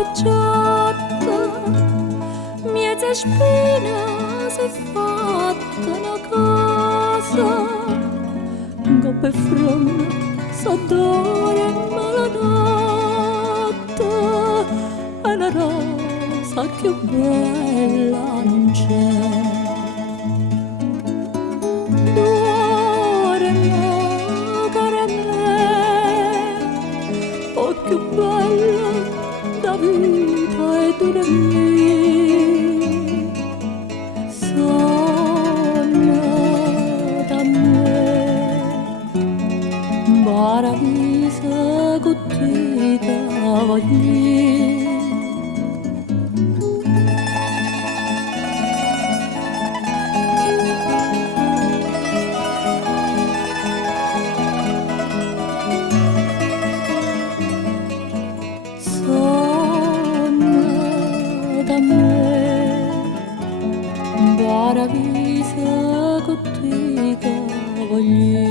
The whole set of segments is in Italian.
capricciotta, miezza spina si è fatta una casa, goppe fronte s'adora malanotte, e una rosa più bella non c'è. Più bella da vita e dormire, sono da me, paradisa gottita voglio. Paradisa gottita voglio.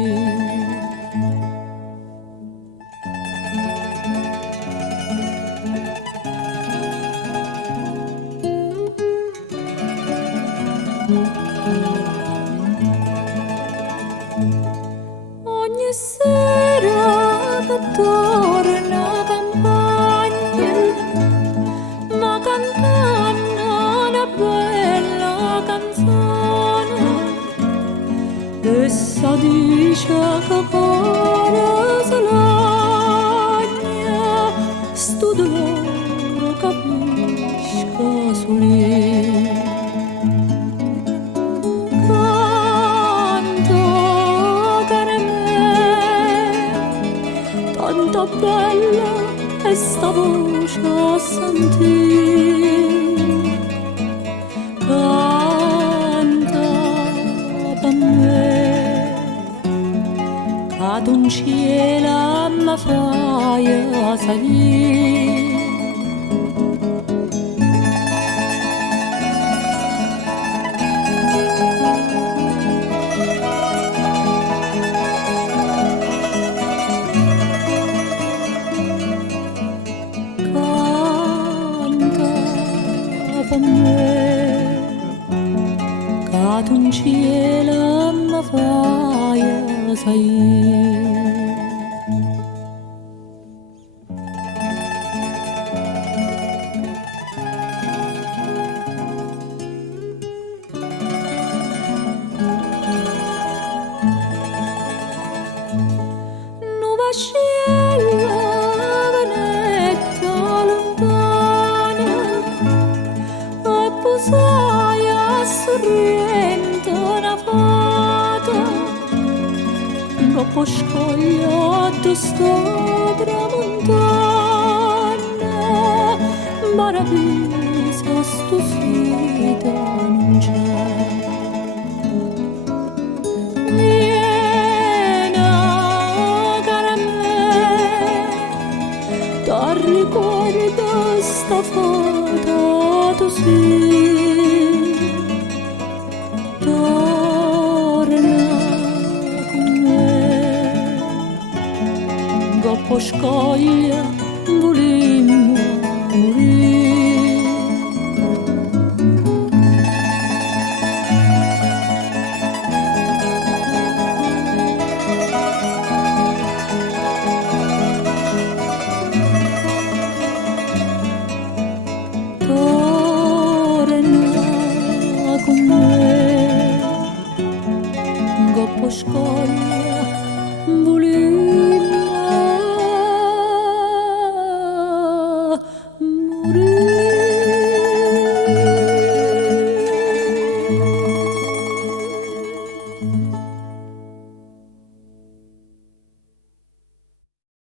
Ogni sera che torna a campagna, ma cantando una bella canzone, essa dice che cuore si lagna, sto dolore capisco su lei. Tanto bella è sta voce a sentire, canta per me, ad un cielo mi fai salire. Per me, che un cielo mi fai salire. Nu vascello venetta lontana, posaia sorriente una fata, dopo scogliato sto tramontana, maraviglia sto sita non c'è. Vieni cara me, ti ricordo sta fata tu sei, torna con me, dopo scoglia volimmo morire. Con me, dopo scoglia